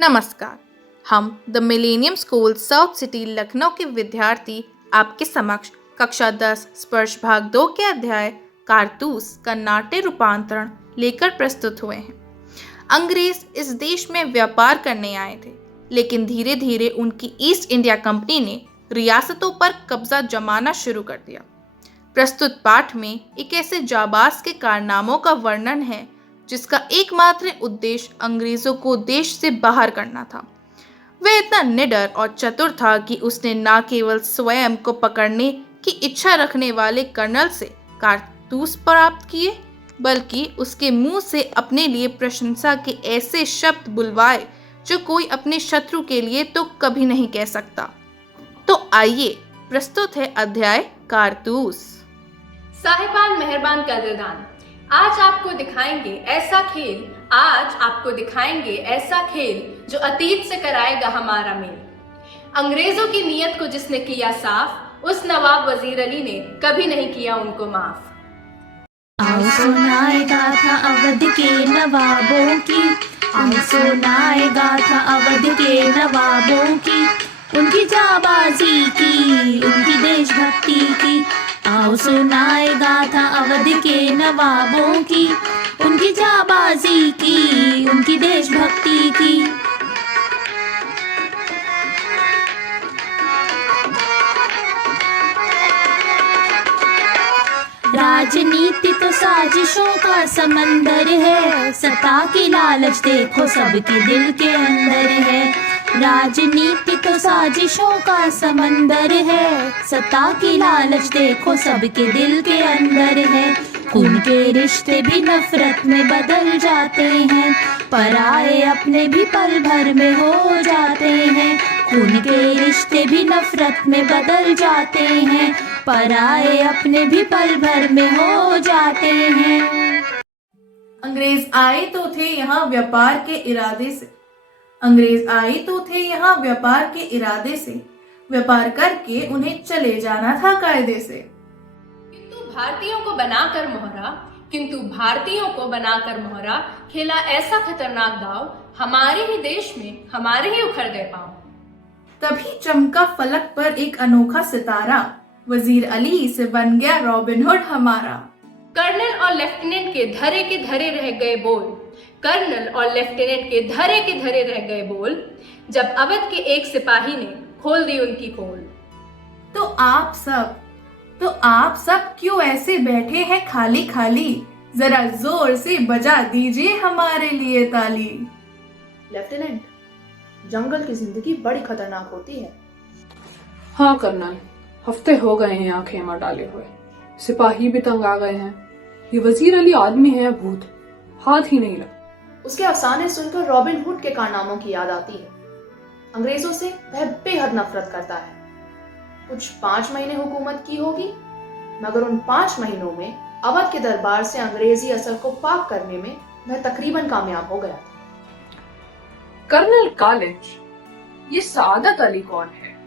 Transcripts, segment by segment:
नमस्कार। हम the millennium school south city Lucknow के विद्यार्थी आपके समक्ष कक्षा 10 स्पर्श भाग 2 के अध्याय कारतूस का नाट्य रूपांतरण लेकर प्रस्तुत हुए हैं। अंग्रेज इस देश में व्यापार करने आए थे, लेकिन धीरे धीरे उनकी ईस्ट इंडिया कंपनी ने रियासतों पर कब्जा जमाना शुरू कर दिया। प्रस्तुत पाठ में एक ऐसे जाबाज के कारनामों का वर्णन है जिसका एकमात्र उद्देश्य अंग्रेजों को देश से बाहर करना था। वह इतना निडर और चतुर था कि उसने न केवल स्वयं को पकड़ने की इच्छा रखने वाले कर्नल से कारतूस प्राप्त किए, बल्कि उसके मुंह से अपने लिए प्रशंसा के ऐसे शब्द बुलवाए जो कोई अपने शत्रु के लिए तो कभी नहीं कह सकता। तो आइए, प्रस्तुत है अध्याय कारतूस। साहिबान मेहरबान कदरदान, आज आपको दिखाएंगे ऐसा खेल जो अतीत से कराएगा हमारा मेल। अंग्रेजों की नीयत को जिसने किया साफ, उस नवाब वजीर अली ने कभी नहीं किया उनको माफ। आओ सुनाए गाथा अवध के नवाबों की, आओ सुनाए गाथा अवध के नवाबों की, उनकी जाबाजी की, उनकी देशभक्ति की। आओ सुनाए गाथा अवध के नवाबों की, उनकी जाबाजी की, उनकी देशभक्ति की। राजनीति तो साजिशों का समंदर है, सत्ता की लालच देखो सबके दिल के अंदर है। राजनीति तो साजिशों का समंदर है, सत्ता की लालच देखो सबके दिल के अंदर है। खून के रिश्ते भी नफरत में बदल जाते हैं, पराए अपने भी पल भर में हो जाते हैं। खून के रिश्ते भी नफरत में बदल जाते हैं, पराए अपने भी पल भर में हो जाते हैं। अंग्रेज आए तो थे यहाँ व्यापार के इरादे से, अंग्रेज आए तो थे यहाँ व्यापार के इरादे से, व्यापार करके उन्हें चले जाना था कायदे से। किंतु भारतीयों को बनाकर मोहरा खेला ऐसा खतरनाक दाव, हमारे ही देश में हमारे ही उखड़ गए पांव। तभी चमका फलक पर एक अनोखा सितारा, वजीर अली से बन गया रॉबिन हुड हमारा। कर्नल और लेफ्टिनेंट के धरे के धरे रह गए बोल, कर्नल और लेफ्टिनेंट के धरे के धरे रह गए बोल, जब अवध के एक सिपाही ने खोल दी उनकी पोल। तो आप सब क्यों ऐसे बैठे हैं खाली खाली, जरा जोर से बजा दीजिए हमारे लिए ताली। लेफ्टिनेंट, जंगल की जिंदगी बड़ी खतरनाक होती है। हाँ कर्नल, हफ्ते हो गए हैं यहाँ खेमा डाले हुए, सिपाही भी तंग आ गए हैं। ये वजीर अली आदमी है या भूत, हाथ ही नहीं लग। उसके अफसाने सुनकर रॉबिन हुड के कारनामों की याद आती है। अंग्रेजों से वह बेहद नफरत करता है। कुछ 5 महीने हुकूमत की होगी, मगर उन 5 महीनों में अवध के दरबार से अंग्रेजी असर को पाक करने में वह तकरीबन कामयाब हो गया। कर्नल कॉलेज, ये सादत अली कौन है?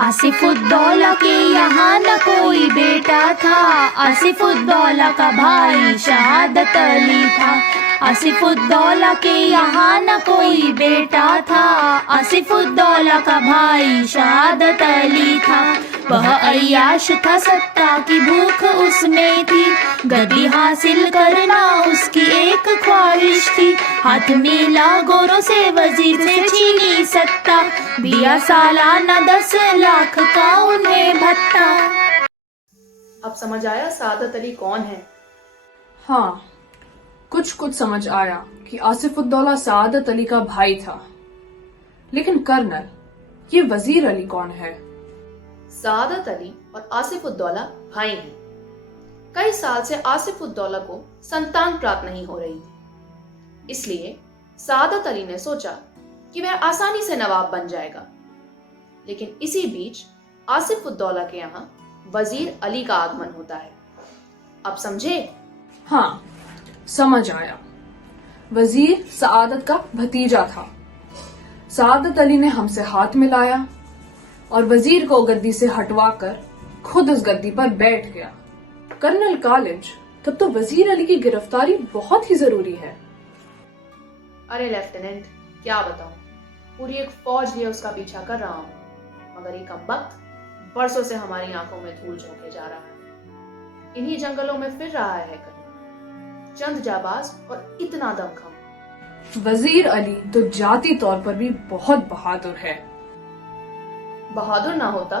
आसिफुद्दौला के यहाँ न कोई बेटा था, आसिफुद्दौला का भाई शहादत अली था। आसिफुद्दौला के यहाँ न कोई बेटा था, आसिफुद्दौला का भाई शहादत अली था। वह अय्याश था, सत्ता की भूख उसमें थी, गद्दी हासिल करना उसकी एक ख्वाहिश थी। हाथ मिला गोरों से वजीर से छीनी सत्ता, दिया सालाना 10 लाख का उन्हें भत्ता। अब समझ आया सादत अली कौन है? हाँ, कुछ समझ आया कि आसिफुद्दौला सादत अली का भाई था, लेकिन कर्नल, ये वजीर अली कौन है? सादत अली और आसिफुद्दौला भाई हैं। कई साल से आसिफुद्दौला को संतान प्राप्त नहीं हो रही थी, इसलिए सादत अली ने सोचा कि वह आसानी से नवाब बन जाएगा। लेकिन इसी बीच आसिफुद्दौला के यहाँ वजीर अली का आगमन होता है। अब समझे? हाँ, समझ आया। वजीर सादत का भतीजा था। सादत अली ने हमसे हाथ मिलाया और वजीर को गद्दी से हटवाकर खुद उस गद्दी पर बैठ गया। कर्नल कॉलेज, तब तो वजीर अली की गिरफ्तारी बहुत ही जरूरी है। अरे लेफ्टिनेंट, क्या बताऊं, पूरी एक फौज लिए उसका पीछा कर रहा हूं, मगर ये कमबख्त बरसों से हमारी आंखों में धूल झोंके जा रहा है। इन्हीं जंगलों में फिर रहा है कहीं, चंद जाबाज और इतना दमखम। वजीर अली तो जाती तौर पर भी बहुत बहादुर है। बहादुर ना होता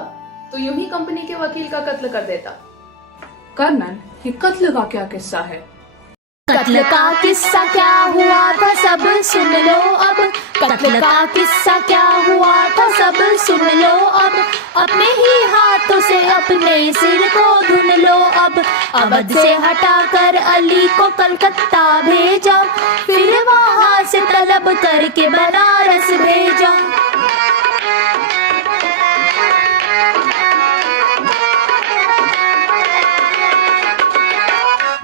तो यूं ही कंपनी के वकील का कत्ल कर देता। कर्नल, ये कत्ल का क्या किस्सा है? कत्ल का किस्सा क्या हुआ था सब सुन लो अब। कत्ल का किस्सा क्या हुआ था सब सुन लो अब। अपने ही हाथों से अपने सिर को धुन लो अब। अवध से हटाकर अली को कलकत्ता भेजा, फिर वहाँ से तलब करके बनारस भेजा।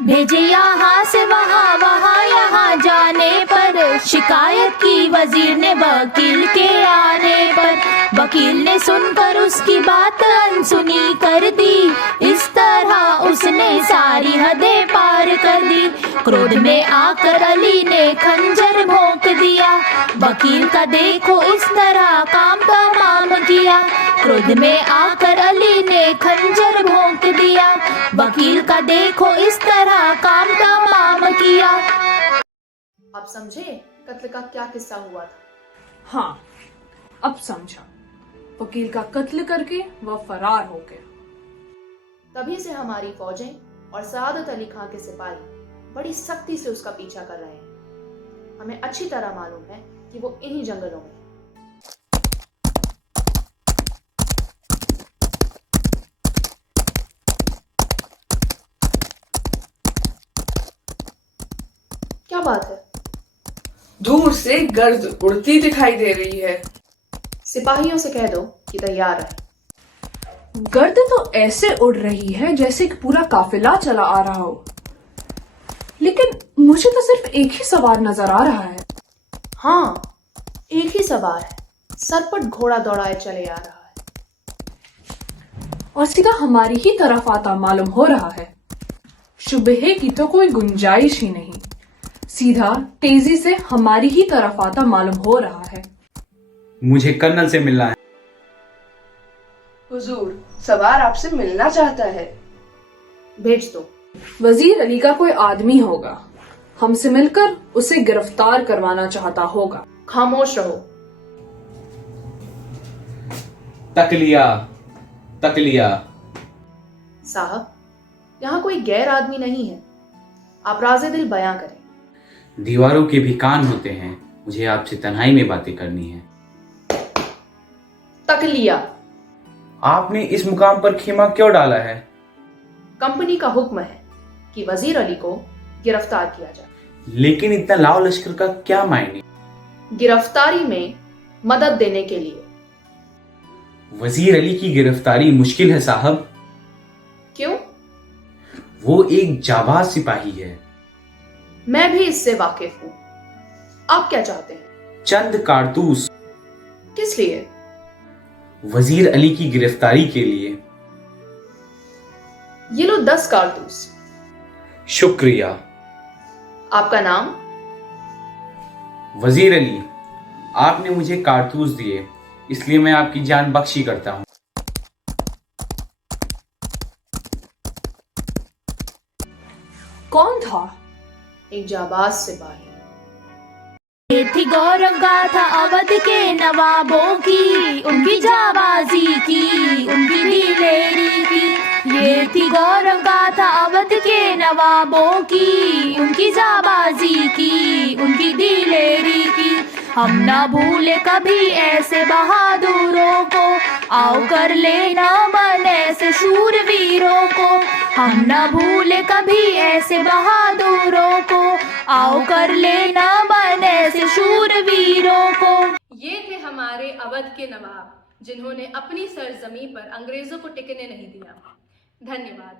भेजे यहाँ से वहाँ, वहाँ यहाँ जाने पर शिकायत की वजीर ने वकील के आने पर। वकील ने सुनकर उसकी बात अनसुनी कर दी, इस तरह उसने सारी हदें पार कर दी। क्रोध में आकर अली ने खंजर भोंक दिया, वकील का देखो इस तरह काम तमाम किया। क्रोध में आकर अली ने खंजर भोंक दिया, वकील का देखो इस तरह काम तमाम किया। आप समझे कत्ल का क्या किस्सा हुआ था? हाँ, अब समझा। वकील का कत्ल करके वह फरार हो गया। तभी से हमारी फौजें और सआदत अली खां के सिपाही बड़ी सख्ती से उसका पीछा कर रहे हैं। हमें अच्छी तरह मालूम है कि वो इन्हीं जंगलों में है। क्या बात है? दूर से गर्द उड़ती दिखाई दे रही है। सिपाहियों से कह दो कि तैयार रहे। गर्द तो ऐसे उड़ रही है जैसे कि पूरा काफिला चला आ रहा हो, लेकिन मुझे तो सिर्फ एक ही सवार नजर आ रहा है। हाँ, एक ही सवार है, सरपट घोड़ा दौड़ाए चले आ रहा है और सीधा हमारी ही तरफ आता मालूम हो रहा है। शुबहे की तो कोई गुंजाइश ही नहीं, सीधा तेजी से हमारी ही तरफ आता मालूम हो रहा है। मुझे कर्नल से मिलना है। हुजूर, सवार आपसे मिलना चाहता है। भेज दो। वजीर अली का कोई आदमी होगा, हमसे मिलकर उसे गिरफ्तार करवाना चाहता होगा। खामोश रहो। तक लिया। साहब, यहाँ कोई गैर आदमी नहीं है, आप राज़े दिल बयां करें। दीवारों के भी कान होते हैं, मुझे आपसे तन्हाई में बातें करनी है। तक लिया। आपने इस मुकाम पर खेमा क्यों डाला है? कंपनी का हुक्म है कि वजीर अली को गिरफ्तार किया जाए। लेकिन इतना लाव लश्कर का क्या मायने? गिरफ्तारी में मदद देने के लिए। वजीर अली की गिरफ्तारी मुश्किल है साहब। क्यों? वो एक जाबाज सिपाही है। मैं भी इससे वाकिफ हूं। आप क्या चाहते हैं? चंद कारतूस। किस लिए? वजीर अली की गिरफ्तारी के लिए। ये लो 10 कारतूस। शुक्रिया। आपका नाम? वजीर अली, आपने मुझे कारतूस दिए, इसलिए मैं आपकी जान बख्शी करता हूं। कौन था? एक जाबाज सिपाही। ये थी गौरव गाथा अवध के नवाबों की, उनकी जाबाजी की, उनकी दिलेरी की। ये थी गौरव गाथा अवध के नवाबों की, उनकी जाबाजी की, उनकी दिलेरी की। हम ना भूले कभी ऐसे बहादुरों को, आओ कर लेना मन ऐसे शूरवीरों को। हम ना भूले कभी ऐसे बहादुरों को, आओ कर लेना मन ऐसे शूरवीरों को। ये थे हमारे अवध के नवाब, जिन्होंने अपनी सरजमी पर अंग्रेजों को टिकने नहीं दिया। धन्यवाद।